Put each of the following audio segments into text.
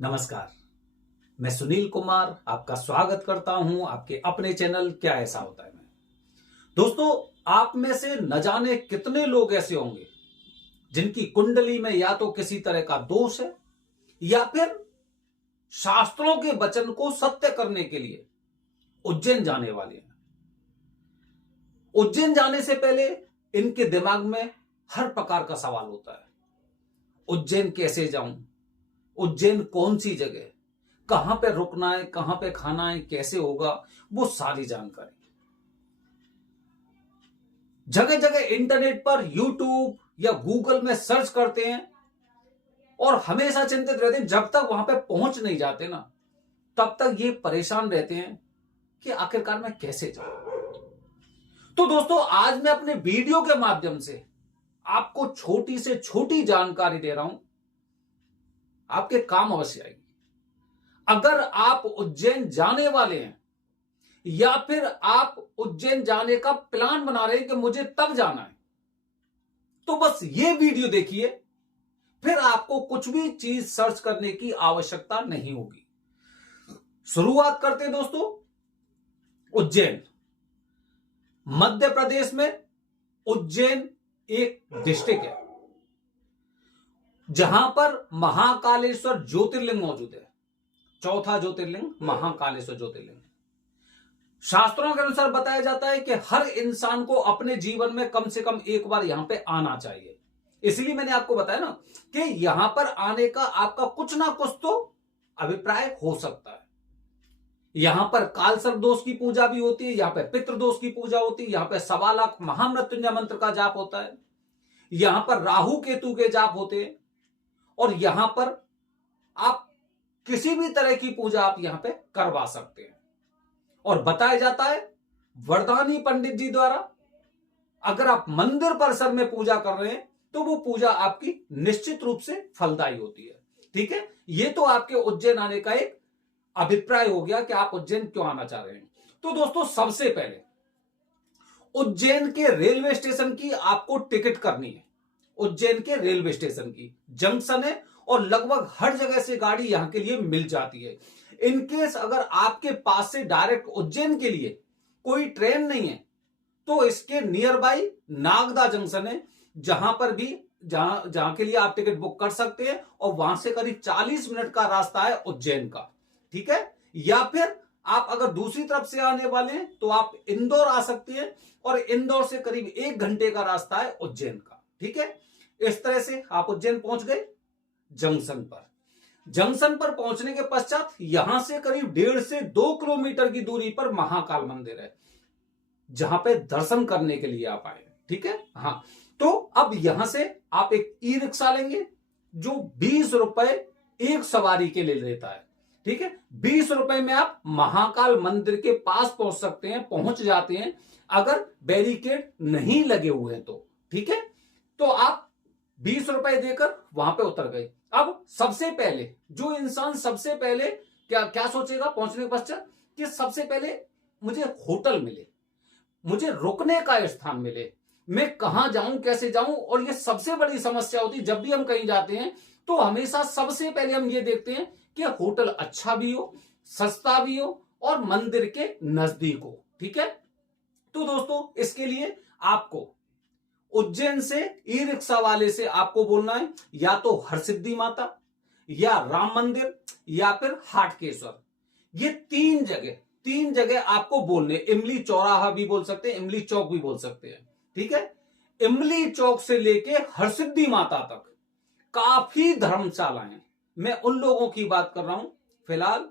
नमस्कार। मैं सुनील कुमार आपका स्वागत करता हूं आपके अपने चैनल क्या ऐसा होता है में। दोस्तों, आप में से न जाने कितने लोग ऐसे होंगे जिनकी कुंडली में या तो किसी तरह का दोष है या फिर शास्त्रों के वचन को सत्य करने के लिए उज्जैन जाने वाले हैं। उज्जैन जाने से पहले इनके दिमाग में हर प्रकार का सवाल होता है। उज्जैन कैसे जाऊं, उज्जैन कौन सी जगह, कहां पे रुकना है, कहां पे खाना है, कैसे होगा, वो सारी जानकारी जगह जगह इंटरनेट पर यूट्यूब या गूगल में सर्च करते हैं और हमेशा चिंतित रहते हैं। जब तक वहां पे पहुंच नहीं जाते ना, तब तक ये परेशान रहते हैं कि आखिरकार मैं कैसे जाऊं। तो दोस्तों, आज मैं अपने वीडियो के माध्यम से आपको छोटी से छोटी जानकारी दे रहा हूं, आपके काम अवश्य आएगी। अगर आप उज्जैन जाने वाले हैं या फिर आप उज्जैन जाने का प्लान बना रहे हैं कि मुझे तब जाना है, तो बस ये वीडियो देखिए, फिर आपको कुछ भी चीज सर्च करने की आवश्यकता नहीं होगी। शुरुआत करते हैं दोस्तों। उज्जैन मध्य प्रदेश में, उज्जैन एक डिस्ट्रिक्ट है जहां पर महाकालेश्वर ज्योतिर्लिंग मौजूद है। चौथा ज्योतिर्लिंग महाकालेश्वर ज्योतिर्लिंग। शास्त्रों के अनुसार बताया जाता है कि हर इंसान को अपने जीवन में कम से कम एक बार यहां पे आना चाहिए। इसलिए मैंने आपको बताया ना कि यहां पर आने का आपका कुछ ना कुछ तो अभिप्राय हो सकता है। यहां पर कालसर्प दोष की पूजा भी होती है, यहां पर पितृदोष की पूजा होती है, यहां पर 1.25 लाख महामृत्युंजय मंत्र का जाप होता है, यहां पर राहु केतु के जाप होते हैं और यहां पर आप किसी भी तरह की पूजा आप यहां पे करवा सकते हैं। और बताया जाता है वरदानी पंडित जी द्वारा, अगर आप मंदिर परिसर में पूजा कर रहे हैं तो वो पूजा आपकी निश्चित रूप से फलदायी होती है। ठीक है, ये तो आपके उज्जैन आने का एक अभिप्राय हो गया कि आप उज्जैन क्यों आना चाह रहे हैं। तो दोस्तों, सबसे पहले उज्जैन के रेलवे स्टेशन की आपको टिकट करनी है। उज्जैन के रेलवे स्टेशन की जंक्शन है और लगभग हर जगह से गाड़ी यहां के लिए मिल जाती है। इनकेस अगर आपके पास से डायरेक्ट उज्जैन के लिए कोई ट्रेन नहीं है तो इसके नियर बाई नागदा जंक्शन है, जहां पर भी जहां के लिए आप टिकट बुक कर सकते हैं और वहां से करीब 40 मिनट का रास्ता है उज्जैन का। ठीक है, या फिर आप अगर दूसरी तरफ से आने वाले हैं तो आप इंदौर आ सकते हैं और इंदौर से करीब 1 घंटे का रास्ता है उज्जैन का। ठीक है, इस तरह से आप उज्जैन पहुंच गए। जंक्शन पर पहुंचने के पश्चात यहां से करीब 1.5 से 2 किलोमीटर की दूरी पर महाकाल मंदिर है, जहां पे दर्शन करने के लिए आप आए। ठीक है, हाँ। तो अब यहां से आप एक ई रिक्शा लेंगे जो 20 रुपए एक सवारी के लिए लेता है। ठीक है, 20 रुपए में आप महाकाल मंदिर के पास पहुंच सकते हैं, पहुंच जाते हैं, अगर बैरिकेड नहीं लगे हुए हैं तो। ठीक है, तो आप 20 रुपए देकर वहां पे उतर गए। अब सबसे पहले जो इंसान सबसे पहले क्या क्या सोचेगा पहुंचने के पश्चात, कि सबसे पहले मुझे होटल मिले, मुझे रुकने का स्थान मिले, मैं कहां जाऊं, कैसे जाऊं। और ये सबसे बड़ी समस्या होती है। जब भी हम कहीं जाते हैं तो हमेशा सबसे पहले हम ये देखते हैं कि होटल अच्छा भी हो, सस्ता भी हो और मंदिर के नजदीक हो। ठीक है, तो दोस्तों, इसके लिए आपको उज्जैन से ई रिक्शा वाले से आपको बोलना है या तो हरसिद्धि माता या राम मंदिर या फिर हाटकेश्वर। ये तीन जगह आपको बोलने। इमली चौराहा भी बोल सकते हैं, इमली चौक भी बोल सकते हैं। ठीक है, इमली चौक से लेके हरसिद्धि माता तक काफी धर्मशालाएं। मैं उन लोगों की बात कर रहा हूं फिलहाल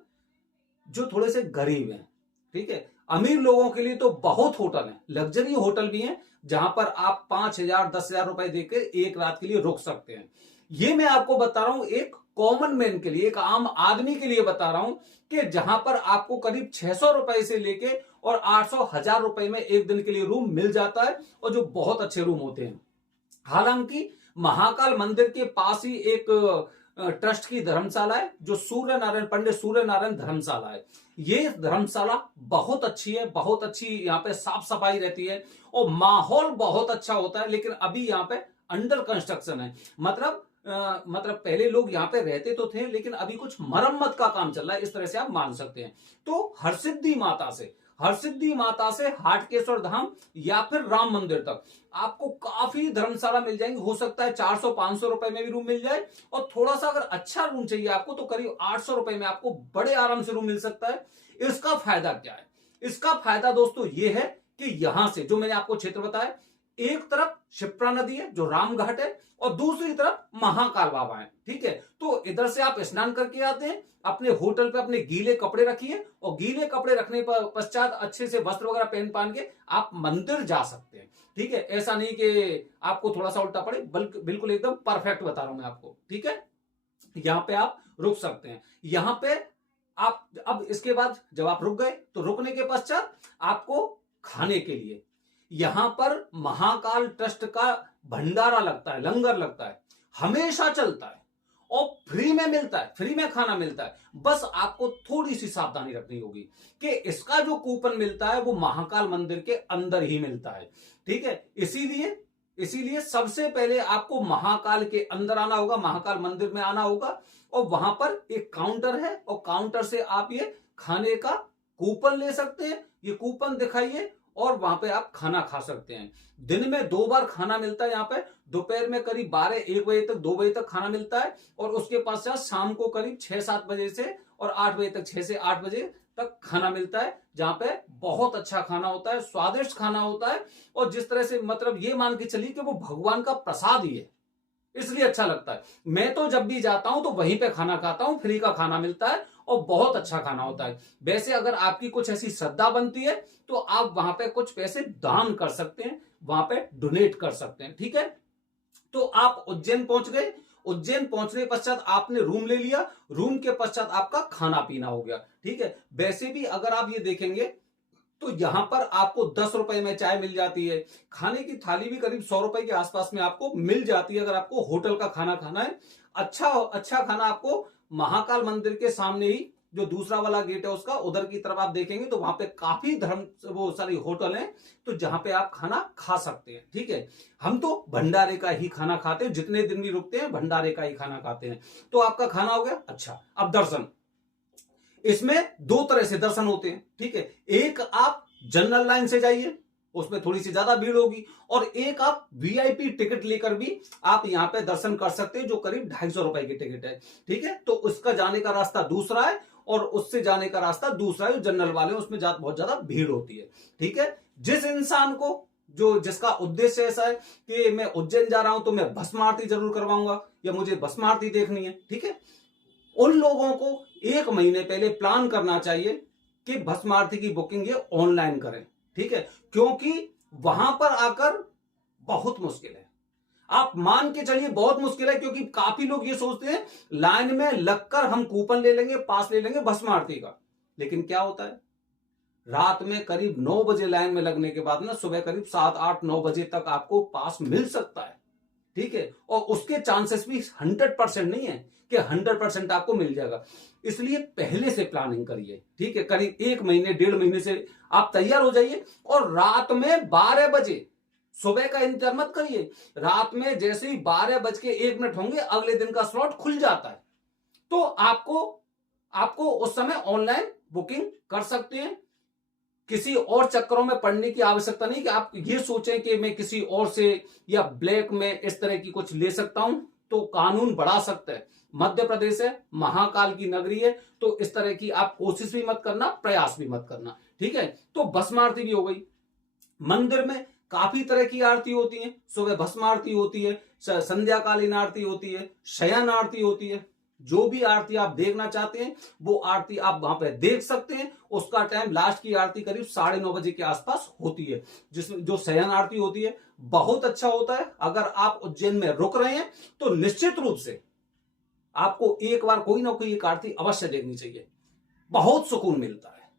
जो थोड़े से गरीब हैं। ठीक है, अमीर लोगों के लिए तो बहुत होटल हैं, लग्जरी होटल भी हैं, जहां पर आप 5,000 10,000 रुपए देकर एक रात के लिए रुक सकते हैं। ये मैं आपको बता रहा हूं एक कॉमन मैन के लिए, एक आम आदमी के लिए बता रहा हूं कि जहां पर आपको करीब 600 रुपए से लेके और 800 1000 रुपए में एक दिन के लिए रूम मिल जाता है, और जो बहुत अच्छे रूम होते हैं। हालांकि महाकाल मंदिर के पास ही एक ट्रस्ट की धर्मशाला है जो पंडित सूर्य नारायण धर्मशाला है। ये धर्मशाला बहुत अच्छी है, बहुत अच्छी। यहाँ पे साफ सफाई रहती है और माहौल बहुत अच्छा होता है। लेकिन अभी यहाँ पे अंडर कंस्ट्रक्शन है, मतलब मतलब पहले लोग यहाँ पे रहते तो थे, लेकिन अभी कुछ मरम्मत का काम चल रहा है, इस तरह से आप मान सकते हैं। तो हरसिद्धि माता से हाटकेश्वर धाम या फिर राम मंदिर तक आपको काफी धर्मशाला मिल जाएंगे। हो सकता है 400-500 रुपए में भी रूम मिल जाए, और थोड़ा सा अगर अच्छा रूम चाहिए आपको तो करीब 800 रुपए में आपको बड़े आराम से रूम मिल सकता है। इसका फायदा क्या है? इसका फायदा दोस्तों ये है कि यहां से जो मैंने आपको क्षेत्र बताया, एक तरफ शिप्रा नदी है जो रामघाट है, और दूसरी तरफ महाकाल बाबा है। ठीक है, तो इधर से आप स्नान करके आते हैं, अपने होटल पे अपने गीले कपड़े रखिए, और गीले कपड़े रखने पर पश्चात अच्छे से वस्त्र वगैरह पहन के आप मंदिर जा सकते हैं। ठीक है, ऐसा नहीं कि आपको थोड़ा सा उल्टा पड़े, बल्कि बिल्कुल एकदम परफेक्ट बता रहा हूं मैं आपको। ठीक है, यहां पे आप रुक सकते हैं। यहां पे आप अब इसके बाद जब आप रुक गए तो रुकने के पश्चात आपको खाने के लिए यहां पर महाकाल ट्रस्ट का भंडारा लगता है, लंगर लगता है, हमेशा चलता है, और फ्री में मिलता है, फ्री में खाना मिलता है। बस आपको थोड़ी सी सावधानी रखनी होगी कि इसका जो कूपन मिलता है वो महाकाल मंदिर के अंदर ही मिलता है। ठीक है, इसीलिए सबसे पहले आपको महाकाल के अंदर आना होगा, महाकाल मंदिर में आना होगा, और वहां पर एक काउंटर है, और काउंटर से आप ये खाने का कूपन ले सकते हैं। ये कूपन दिखाइए और वहां पे आप खाना खा सकते हैं। दिन में 2 बार खाना मिलता है यहाँ पे, दोपहर में करीब 12-1 बजे तक, 2 बजे तक खाना मिलता है, और उसके पश्चात शाम को करीब 6-7 बजे से और 8 बजे तक, 6 से 8 बजे तक खाना मिलता है, जहां पे बहुत अच्छा खाना होता है, स्वादिष्ट खाना होता है, और जिस तरह से मतलब ये मान के चलिए कि वो भगवान का प्रसाद ही है, इसलिए अच्छा लगता है। मैं तो जब भी जाता हूं तो वहीं पे खाना खाता हूं, फ्री का खाना मिलता है और बहुत अच्छा खाना होता है। वैसे अगर आपकी कुछ ऐसी श्रद्धा बनती है तो आप वहां पे कुछ पैसे दान कर सकते हैं, वहां पे डोनेट कर सकते हैं। ठीक है, तो आप उज्जैन पहुंच गए, उज्जैन पहुंचने पश्चात आपने रूम ले लिया, रूम के पश्चात आपका खाना पीना हो गया। ठीक है, वैसे भी अगर आप ये देखेंगे तो यहां पर आपको 10 रुपए में चाय मिल जाती है, खाने की थाली भी करीब 100 रुपए के आसपास में आपको मिल जाती है अगर आपको होटल का खाना खाना है। अच्छा खाना आपको महाकाल मंदिर के सामने ही जो दूसरा वाला गेट है उसका उधर की तरफ आप देखेंगे तो वहां पे काफी वो सारी होटल हैं, तो जहां पे आप खाना खा सकते हैं। ठीक है, हम तो भंडारे का ही खाना खाते हैं, जितने दिन भी रुकते हैं भंडारे का ही खाना खाते हैं। तो आपका खाना हो गया। अच्छा, अब दर्शन, इसमें 2 तरह से दर्शन होते हैं। ठीक है, एक आप जनरल लाइन से जाइए, उसमें थोड़ी सी ज्यादा भीड़ होगी, और एक आप वीआईपी टिकट लेकर भी आप यहां पे दर्शन कर सकते हैं, जो करीब 250 रुपए की टिकट है। ठीक है, तो उसका जाने का रास्ता दूसरा है और उससे जाने का रास्ता दूसरा है, जो जनरल वाले उसमें बहुत ज्यादा भीड़ होती है। ठीक है, जिस इंसान को जिसका उद्देश्य ऐसा है कि मैं उज्जैन जा रहा हूं तो मैं भस्म आरती जरूर करवाऊंगा या मुझे भस्म आरती देखनी है, ठीक है, उन लोगों को 1 महीने पहले प्लान करना चाहिए कि भस्म आरती की बुकिंग ये ऑनलाइन करें। ठीक है, क्योंकि वहां पर आकर बहुत मुश्किल है, आप मान के चलिए बहुत मुश्किल है, क्योंकि काफी लोग ये सोचते हैं लाइन में लगकर हम कूपन ले लेंगे, पास ले लेंगे भस्म आरती का। लेकिन क्या होता है, रात में करीब 9 बजे लाइन में लगने के बाद ना सुबह करीब 7-8-9 बजे तक आपको पास मिल सकता है। ठीक है, और उसके चांसेस भी 100% नहीं है कि 100% आपको मिल जाएगा। इसलिए पहले से प्लानिंग करिए। ठीक है, करीब 1 महीने 1.5 महीने से आप तैयार हो जाइए, और रात में 12 बजे, सुबह का इंतजार मत करिए, रात में जैसे ही 12:01 होंगे अगले दिन का स्लॉट खुल जाता है, तो आपको उस समय ऑनलाइन बुकिंग कर सकते हैं। किसी और चक्करों में पड़ने की आवश्यकता नहीं कि आप ये सोचें कि मैं किसी और से या ब्लैक में इस तरह की कुछ ले सकता हूं, तो कानून बढ़ा सकता है। मध्य प्रदेश है, महाकाल की नगरी है, तो इस तरह की आप कोशिश भी मत करना, प्रयास भी मत करना। ठीक है, तो भस्म आरती भी हो गई। मंदिर में काफी तरह की आरती होती है, सुबह भस्म आरती होती है, संध्याकालीन आरती होती है, शयन आरती होती है। जो भी आरती आप देखना चाहते हैं वो आरती आप वहां पे देख सकते हैं। उसका टाइम, लास्ट की आरती करीब 9:30 बजे के आसपास होती है, जिसमें जो शयन आरती होती है बहुत अच्छा होता है। अगर आप उज्जैन में रुक रहे हैं तो निश्चित रूप से आपको एक बार कोई ना कोई एक आरती अवश्य देखनी चाहिए। बहुत सुकून मिलता है,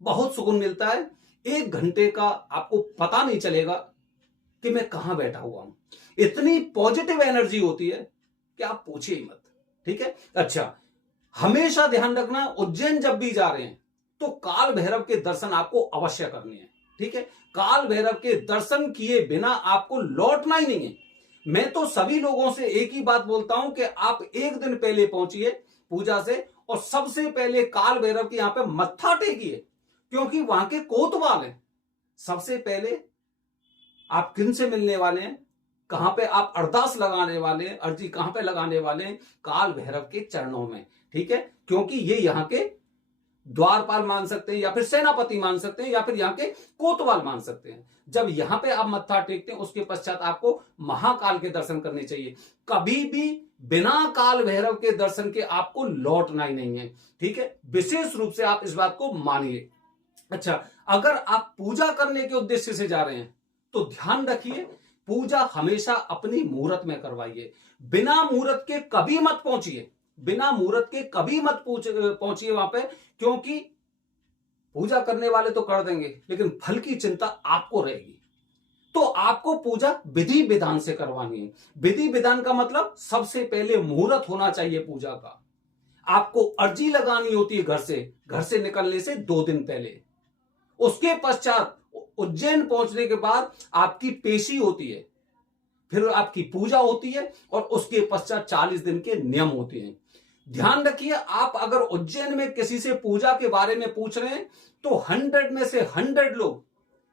बहुत सुकून मिलता है। 1 घंटे का आपको पता नहीं चलेगा कि मैं कहां बैठा हुआ हूं। इतनी पॉजिटिव एनर्जी होती है कि आप पूछिए ही मत। ठीक है, अच्छा, हमेशा ध्यान रखना उज्जैन जब भी जा रहे हैं तो काल भैरव के दर्शन आपको अवश्य करने हैं। ठीक है, काल भैरव के दर्शन किए बिना आपको लौटना ही नहीं है। मैं तो सभी लोगों से एक ही बात बोलता हूं कि आप एक दिन पहले पहुंचिए पूजा से और सबसे पहले काल भैरव के यहां पे मत्था टेकिए, क्योंकि वहां के कोतवाल हैं। सबसे पहले आप किन से मिलने वाले हैं, कहां पे आप अरदास लगाने वाले हैं, अर्जी कहां पे लगाने वाले हैं? काल भैरव के चरणों में, ठीक है। क्योंकि ये यहां के द्वारपाल मान सकते हैं, या फिर सेनापति मान सकते हैं, या फिर यहाँ के कोतवाल मान सकते हैं। जब यहां पे आप मत्था टेकते हैं, उसके पश्चात आपको महाकाल के दर्शन करने चाहिए। कभी भी बिना काल भैरव के दर्शन के आपको लौटना ही नहीं है, ठीक है। विशेष रूप से आप इस बात को मानिए। अच्छा, अगर आप पूजा करने के उद्देश्य से जा रहे हैं तो ध्यान रखिए, पूजा हमेशा अपनी मुहूर्त में करवाइए। बिना मुहूर्त के कभी मत पहुंचिए, बिना मुहूर्त के कभी मत पहुंचिए वहां पे, क्योंकि पूजा करने वाले तो कर देंगे लेकिन फल की चिंता आपको रहेगी। तो आपको पूजा विधि विधान से करवानी है। विधि विधान का मतलब सबसे पहले मुहूर्त होना चाहिए पूजा का। आपको अर्जी लगानी होती है घर से निकलने से 2 दिन पहले। उसके पश्चात उज्जैन पहुंचने के बाद आपकी पेशी होती है, फिर आपकी पूजा होती है और उसके पश्चात 40 दिन के नियम होते हैं। ध्यान रखिए, आप अगर उज्जैन में किसी से पूजा के बारे में पूछ रहे हैं तो 100 में से 100 लोग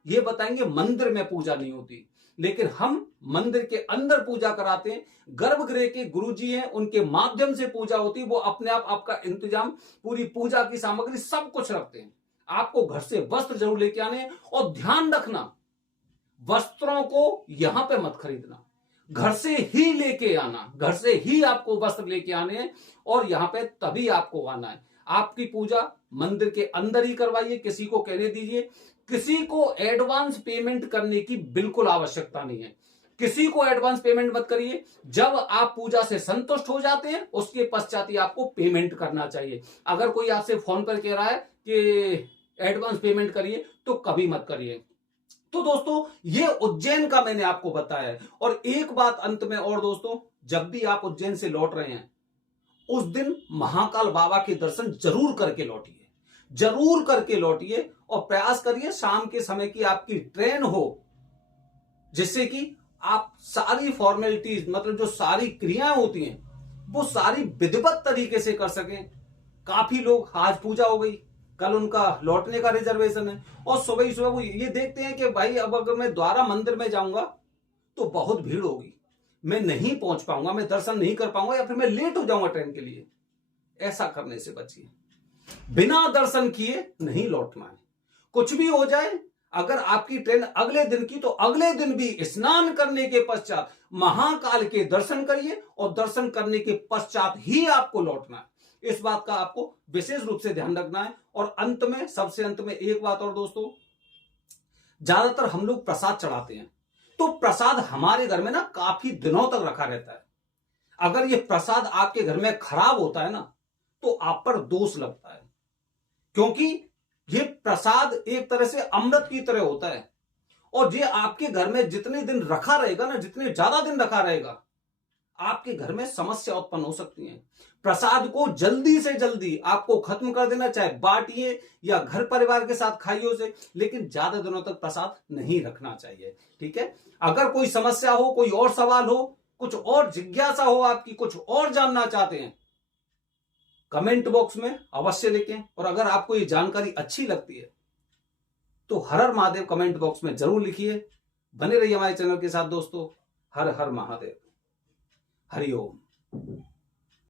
ये बताएंगे मंदिर में पूजा नहीं होती, लेकिन हम मंदिर के अंदर पूजा कराते हैं। गर्भगृह के गुरुजी हैं, उनके माध्यम से पूजा होती है। वो अपने आप आपका इंतजाम, पूरी पूजा की सामग्री सब कुछ रखते हैं। आपको घर से वस्त्र जरूर लेके आने हैं, और ध्यान रखना वस्त्रों को यहां पे मत खरीदना, घर से ही लेके आना। घर से ही आपको वस्त्र लेके आने हैं और यहां पे तभी आपको आना है। आपकी पूजा मंदिर के अंदर ही करवाइए, किसी को कहने दीजिए। किसी को एडवांस पेमेंट करने की बिल्कुल आवश्यकता नहीं है। किसी को एडवांस पेमेंट मत करिए। जब आप पूजा से संतुष्ट हो जाते हैं उसके पश्चात ही आपको पेमेंट करना चाहिए। अगर कोई आपसे फोन पर कह रहा है कि एडवांस पेमेंट करिए तो कभी मत करिए। तो दोस्तों, ये उज्जैन का मैंने आपको बताया है। और एक बात अंत में और दोस्तों, जब भी आप उज्जैन से लौट रहे हैं उस दिन महाकाल बाबा के दर्शन जरूर करके लौटिए, जरूर करके लौटिए। और प्रयास करिए शाम के समय की आपकी ट्रेन हो, जिससे कि आप सारी फॉर्मेलिटीज, मतलब जो सारी क्रियाएं होती हैं वो सारी विधिवत तरीके से कर सकें। काफी लोग, आज पूजा हो गई, कल उनका लौटने का रिजर्वेशन है, और सुबह ही सुबह वो ये देखते हैं कि भाई अब अगर मैं द्वारा मंदिर में जाऊंगा तो बहुत भीड़ होगी, मैं नहीं पहुंच पाऊंगा, मैं दर्शन नहीं कर पाऊंगा, या फिर मैं लेट हो जाऊंगा ट्रेन के लिए। ऐसा करने से बचिए। बिना दर्शन किए नहीं लौटना है। कुछ भी हो जाए, अगर आपकी ट्रेन अगले दिन की, तो अगले दिन भी स्नान करने के पश्चात महाकाल के दर्शन करिए, और दर्शन करने के पश्चात ही आपको लौटना है। इस बात का आपको विशेष रूप से ध्यान रखना है। और अंत में, सबसे अंत में एक बात और दोस्तों, ज्यादातर हम लोग प्रसाद चढ़ाते हैं, तो प्रसाद हमारे घर में ना काफी दिनों तक रखा रहता है। अगर ये प्रसाद आपके घर में खराब होता है ना, तो आप पर दोष लगता है, क्योंकि ये प्रसाद एक तरह से अमृत की तरह होता है। और ये आपके घर में जितने दिन रखा रहेगा ना, जितने ज्यादा दिन रखा रहेगा, आपके घर में समस्या उत्पन्न हो सकती है। प्रसाद को जल्दी से जल्दी आपको खत्म कर देना, चाहे बांटिए या घर परिवार के साथ खाइए उसे, लेकिन ज्यादा दिनों तक प्रसाद नहीं रखना चाहिए, ठीक है। अगर कोई समस्या हो, कोई और सवाल हो, कुछ और जिज्ञासा हो आपकी, कुछ और जानना चाहते हैं, कमेंट बॉक्स में अवश्य लिखें। और अगर आपको ये जानकारी अच्छी लगती है तो हर हर महादेव कमेंट बॉक्स में जरूर लिखिए। बने रहिए हमारे चैनल के साथ दोस्तों। हर हर महादेव। हरि ओम।